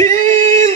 3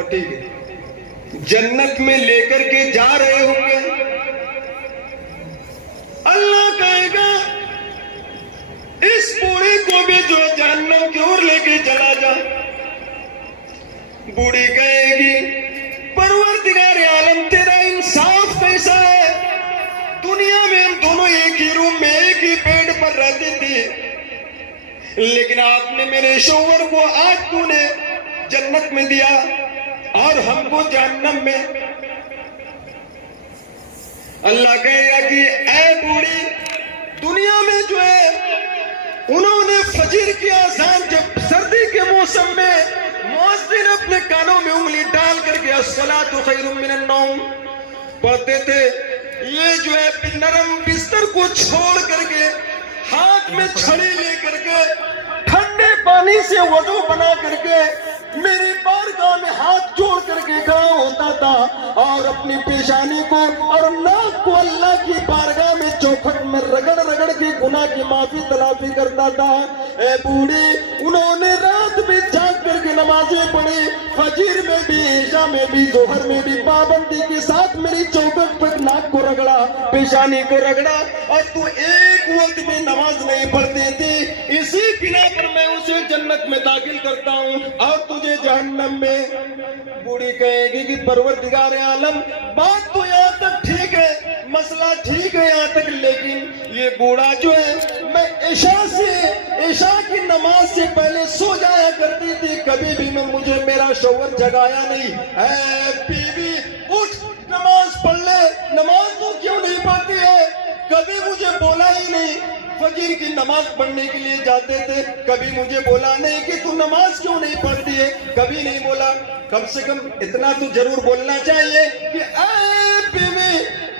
ٹھیک ہے, جنت میں لے کر کے جا رہے ہوں گے. اللہ کہے گا اس بوڑھے کو بھی جو جہنم کی اور لے کے چلا جا. بوڑھی کہے گی پروردگار عالم تیرا انصاف کیسا ہے, دنیا میں ہم دونوں ایک ہی روم میں ایک ہی بیڈ پر رہتے تھے, لیکن آپ نے میرے شوہر کو آج تو نے جنت میں دیا اور ہم کو جہنم میں. اللہ کہے گا کہ اے بوڑھی, دنیا میں جو ہے انہوں نے فجر کی اذان جب سردی کے موسم میں مؤذن اپنے کانوں میں انگلی ڈال کر کے الصلاۃ خیر من النوم پڑھتے تھے, یہ جو ہے نرم بستر کو چھوڑ کر کے ہاتھ میں چھڑی لے کر کے ٹھنڈے پانی سے وضو بنا کر کے میری بارگاہ میں ہاتھ جوڑ کر کے کھڑا ہوتا تھا اور اپنی پیشانی کو اور ناک کو اللہ کی بارگاہ میں چوکھٹ میں رگڑ رگڑ کے گناہ کی معافی تلافی کرتا تھا. اے بوڑھی, انہوں نے رات میں جاگ کر کے نمازیں پڑھی, فجر میں بھی, عشاء میں بھی, ظہر میں بھی پابندی کے ساتھ میری چوکھٹ پر ناک کو رگڑا, پیشانی کو رگڑا, اور تو ایک وقت میں نماز نہیں پڑھتی تھی. اسی بنا پر میں اسے جنت میں داخل کرتا ہوں اور تجھے جہنم میں. بوڑھی کہے گی کہ پروردگار عالم بات تو یہاں تک ٹھیک ہے, مسئلہ ٹھیک ہے یہاں تک, لیکن یہ بوڑھا جو ہے میں عشاء کی نماز سے پہلے سو جایا کرتی تھی, کبھی بھی میں مجھے میرا شوہر جگایا نہیں. اے بیوی اٹھ نماز پڑھ لے, نماز تو کیوں نہیں پڑھتی ہے, کبھی مجھے بولا ہی نہیں. فجر کی نماز پڑھنے کے لیے جاتے تھے, کبھی مجھے بولا نہیں کہ تو نماز کیوں نہیں پڑھتی ہے, کبھی نہیں بولا. کم سے کم اتنا تو ضرور بولنا چاہیے کہ اے بیوی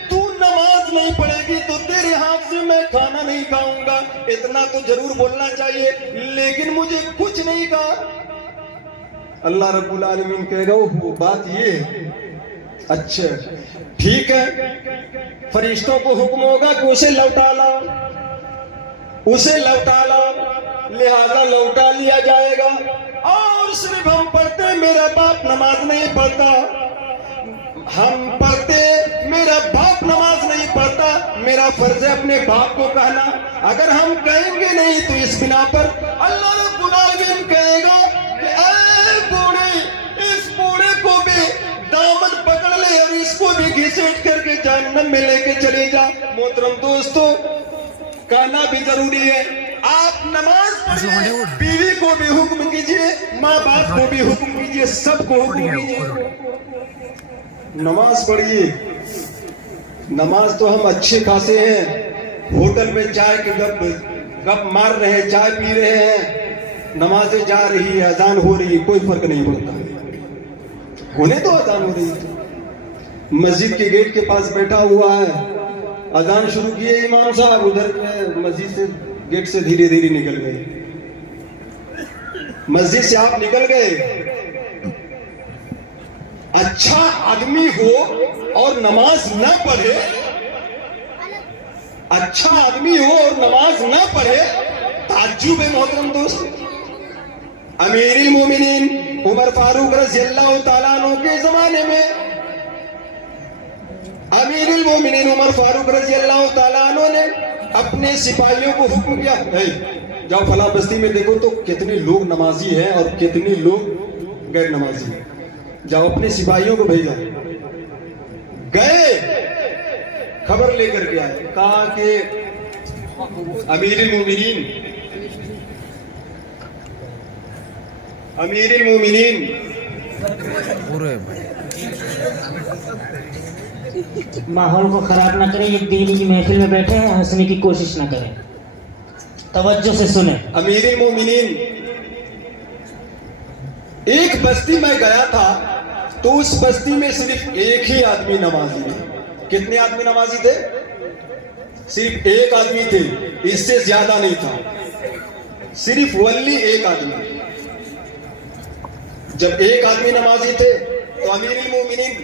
تو نماز نہیں پڑھے گی تو تیرے ہاتھ سے میں کھانا نہیں کھاؤں گا, اتنا تو ضرور بولنا چاہیے, لیکن مجھے کچھ نہیں کہا. اللہ رب العالمین کہے گا وہ بات یہ ہے, اچھا ٹھیک ہے, فرشتوں کو حکم ہوگا کہ اسے لوٹا لاؤ, اسے لوٹا لاؤ, لہذا لوٹا لیا جائے گا. اور صرف ہم پڑھتے میرا باپ نماز نہیں پڑھتا, ہم پڑھتے میرا باپ نماز نہیں پڑھتا, میرا فرض ہے اپنے باپ کو کہنا. اگر ہم کہیں گے نہیں تو اس بنا پر اللہ رب العالمین کہے گا کہ اے بوڑھے, اس بوڑھے کو بھی دامن پکڑ لے اور اس کو بھی گھسیٹ کر کے جہنم میں لے کے چلے جا. محترم دوستو, کہنا بھی ضروری ہے, آپ نماز پڑھیے, بیوی کو بھی حکم کیجئے, ماں باپ کو بھی حکم کیجئے, سب کو حکم کیجئے, نماز پڑھیے. نماز تو ہم اچھے خاصے ہیں, ہوٹل میں چائے کے گپ مار رہے ہیں, چائے پی رہے ہیں, نمازیں جا رہی ہے, اذان ہو رہی ہے, کوئی فرق نہیں پڑتا. انہیں تو اذان ہو رہی ہے, مسجد کے گیٹ کے پاس بیٹھا ہوا ہے, اذان شروع کیے امام صاحب, ادھر مسجد سے گیٹ سے دھیرے دھیرے نکل گئے, مسجد سے آپ نکل گئے. اچھا آدمی ہو اور نماز نہ پڑھے, اچھا آدمی ہو اور نماز نہ پڑھے, تعجب ہے محترم دوست. امیر المومنین عمر فاروق رضی اللہ تعالیٰ عنہ کے زمانے میں امیر المومنین عمر فاروق رضی اللہ تعالیٰ عنہ نے اپنے سپاہیوں کو حکم کیا, جاؤ فلاں بستی میں دیکھو تو کتنے لوگ نمازی ہیں اور کتنے لوگ غیر نمازی ہیں, جاؤ اپنے سپاہیوں کو بھیجا. گئے, خبر لے کر کے آئے, کہا کہ امیر المومنین ماحول کو خراب نہ کریں, یہ دینی کی محفل میں بیٹھے ہیں, ہنسنے کی کوشش نہ کریں, توجہ سے سنیں. امیر المومنین, ایک بستی میں گیا تھا تو اس بستی میں صرف ایک ہی آدمی نمازی تھے. کتنے آدمی نمازی تھے؟ صرف ایک آدمی تھے, اس سے زیادہ نہیں تھا, صرف ولی ایک آدمی. جب ایک آدمی نمازی تھے تو امیر المومنین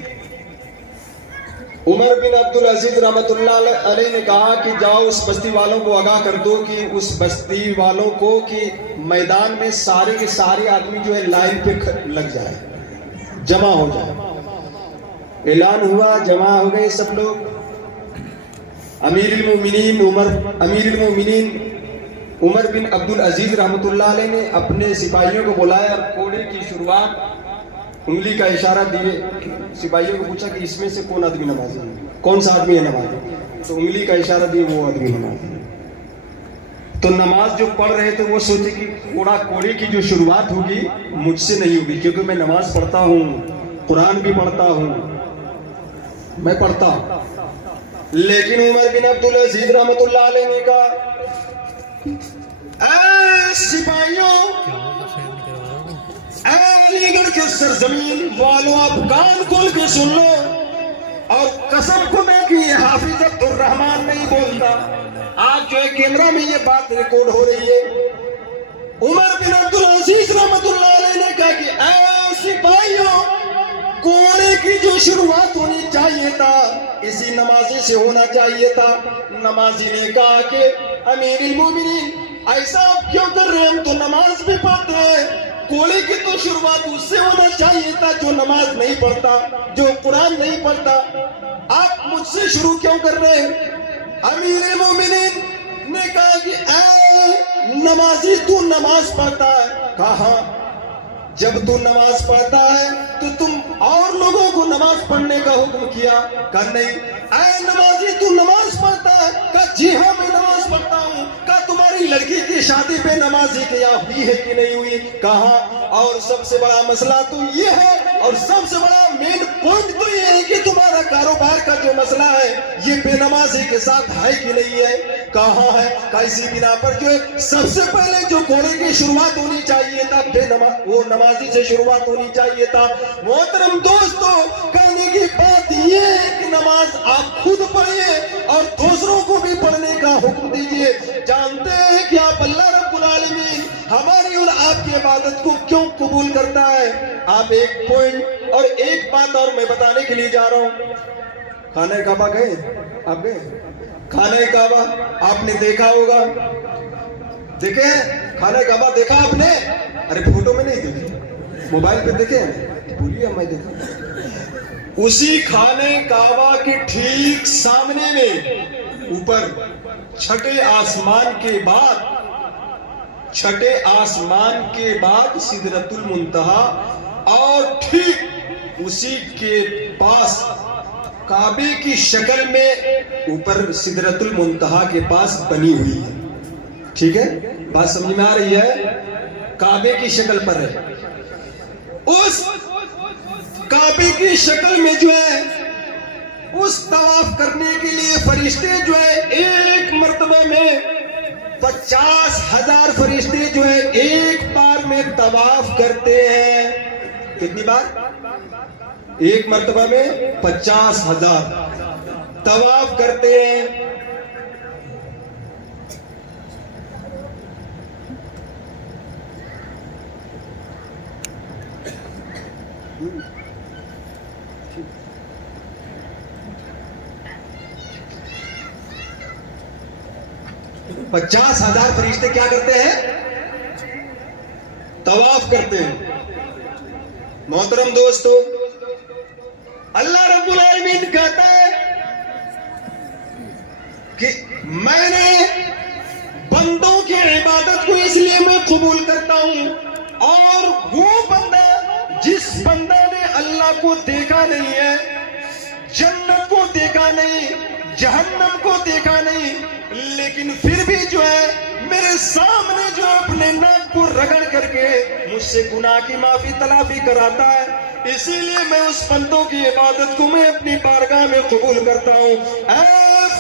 عمر بن عبدالعزیز رحمۃ اللہ علیہ نے کہا کہ جاؤ اس بستی والوں کو آگاہ کر دو کہ اس بستی والوں کو کہ میدان میں سارے کے سارے آدمی جو ہے لائن پہ لگ جائے، جمع ہو جائے۔ اعلان ہوا، جمع ہو گئے سب لوگ۔ امیر المومنین عمر بن عبدالعزیز رحمۃ اللہ علیہ نے اپنے سپاہیوں کو بلایا اور کوڑے کی شروعات انگلی کا اشارہ دیے، سپاہیوں کو پوچھا کہ اس میں سے کون آدمی نمازی ہے، کون سا آدمی ہے نمازی؟ تو انگلی کا اشارہ دیے، وہ آدمی نمازی ہے۔ تو نماز جو پڑھ رہے تھے وہ سوچے کہ کوڑے کی جو شروعات ہوگی مجھ سے نہیں ہوگی، کیونکہ میں نماز پڑھتا ہوں، قرآن بھی پڑھتا ہوں، میں پڑھتا ہوں۔ لیکن عمر بن عبدالعزیز رحمۃ اللہ علیہ نے کہا، اے سپاہیوں، اے علی گڑھ کے سرزمین والوں، آپ کان کھول کے سن لو، اور قسم کو میں کہ یہ حافظ عبد الرحمان نہیں بولتا، آج جو ہے کیمرہ میں یہ بات ریکارڈ ہو رہی ہے۔ عمر بن عبدالعزیز رحمۃ اللہ علیہ نے کہا کہ اے سپاہیوں، کوڑے کی جو شروعات ہونی چاہیے تھا اسی نمازی سے ہونا چاہیے تھا۔ نمازی نے کہا کہ امیر المومنین، ایسا آپ کیوں کر رہے ہیں؟ ہم تو نماز بھی پڑھتے ہیں، کوڑے کی تو شروعات اس سے ہونا چاہیے تھا جو نماز نہیں پڑھتا، جو قرآن نہیں پڑھتا، آپ مجھ سے شروع کیوں کر رہے ہیں؟ امیر المومنین نے کہا کہ اے نمازی، تو نماز پڑھتا ہے؟ کہا جب تو نماز پڑھتا ہے تو تم اور لوگوں کو نماز پڑھنے کا حکم کیا؟ کہا نہیں۔ اے نمازی، تو نماز پڑھتا ہے؟ کہا جی ہاں میں نماز پڑھتا ہوں۔ کہا تمہاری لڑکی کی شادی پہ نمازی کیا ہوئی ہے کہ نہیں ہوئی؟ کہا اور سب سے بڑا مسئلہ تو یہ ہے، اور سب سے بڑا مین پوائنٹ تو یہ ہے کہ تمہارا کاروبار کا جو مسئلہ ہے یہ بے نمازی کے ساتھ ہے کہ نہیں ہے؟ کہاں ہے؟ کیسی بنا پر جو ہے سب سے پہلے جو کوڑے کی شروعات ہونی چاہیے تھا وہ نمازی سے شروعات ہونی چاہیے تھا۔ محترم دوستو، کہنے کی بات یہ ہے کہ نماز آپ خود پڑھیے اور دوسروں کو بھی پڑھنے کا حکم دیجیے۔ جانتے ہیں کہ آپ اللہ رب العالمین ہماری اور آپ کی عبادت کو کیوں قبول کرتا ہے؟ آپ ایک پوائنٹ اور ایک بات اور میں بتانے کے لیے جا رہا ہوں۔ خانہ کعبہ گئے؟ آپ گئے خانہ کعبہ؟ آپ نے دیکھا ہوگا، دیکھے ہیں خانہ کعبہ؟ دیکھا آپ نے؟ ارے فوٹو میں نہیں دیکھے، موبائل پہ دیکھے؟ بولیے میں دیکھا۔ اسی خانہ کعبہ کے ٹھیک سامنے میں اوپر چھٹے آسمان کے بعد سدرۃ المنتہا، اور ٹھیک اسی کے پاس کعبے کی شکل میں اوپر سدرۃ المنتہا کے پاس بنی ہوئی ہے۔ ٹھیک ہے، بات سمجھ میں آ رہی ہے؟ کعبے کی شکل پر ہے۔ اس کعبے کی شکل میں جو ہے اس طواف کرنے کے لیے فرشتے جو ہے ایک مرتبہ میں 50,000 فرشتے جو ہے ایک بار میں طواف کرتے ہیں۔ کتنی بار؟ ایک مرتبہ میں 50,000 طواف کرتے ہیں۔ پچاس 50,000 فرشتے کیا کرتے ہیں؟ طواف کرتے ہیں۔ محترم دوستو، اللہ رب العالمین کہتا ہے کہ میں نے بندوں کی عبادت کو اس لیے میں قبول کرتا ہوں، اور وہ بندہ جس بندہ نے اللہ کو دیکھا نہیں ہے، جنت کو دیکھا نہیں، جہنم کو دیکھا نہیں، لیکن پھر بھی جو ہے میرے سامنے جو اپنے ناک کو رگڑ کر کے مجھ سے گناہ کی معافی تلافی کراتا ہے، اسی لیے میں اس بندوں کی عبادت کو میں اپنی بارگاہ میں قبول کرتا ہوں۔ اے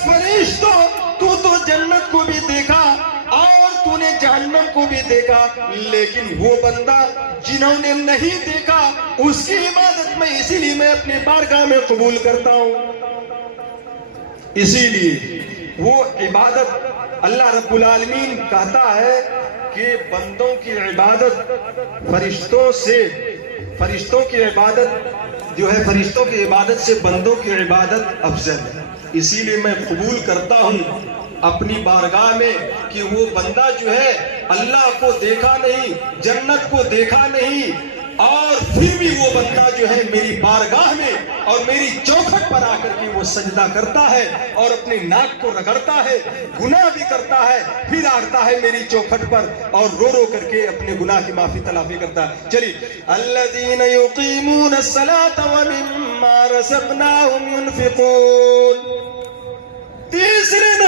فرشتوں، تو جنت کو بھی دیکھا اور تو نے جہنم کو بھی دیکھا، لیکن وہ بندہ جنہوں نے نہیں دیکھا اس کی عبادت میں اسی لیے میں اپنی بارگاہ میں قبول کرتا ہوں۔ اسی لیے وہ عبادت اللہ رب العالمین کہتا ہے کہ بندوں کی عبادت فرشتوں کی عبادت جو ہے فرشتوں کی عبادت سے بندوں کی عبادت افضل ہے. اسی لیے میں قبول کرتا ہوں اپنی بارگاہ میں کہ وہ بندہ جو ہے اللہ کو دیکھا نہیں, جنت کو دیکھا نہیں, اور پھر بھی وہ بندہ جو ہے میری بارگاہ میں اور میری چوکھٹ پر آ کر کے وہ سجدہ کرتا ہے اور اپنی ناک کو رگڑتا ہے, گناہ بھی کرتا ہے, پھر آتا ہے میری چوکھٹ پر اور رو رو کر کے اپنے گناہ کی معافی تلافی کرتا ہے. چلیے, الذین یقیمون الصلاۃ ومما رزقناہم ینفقون. تیسرے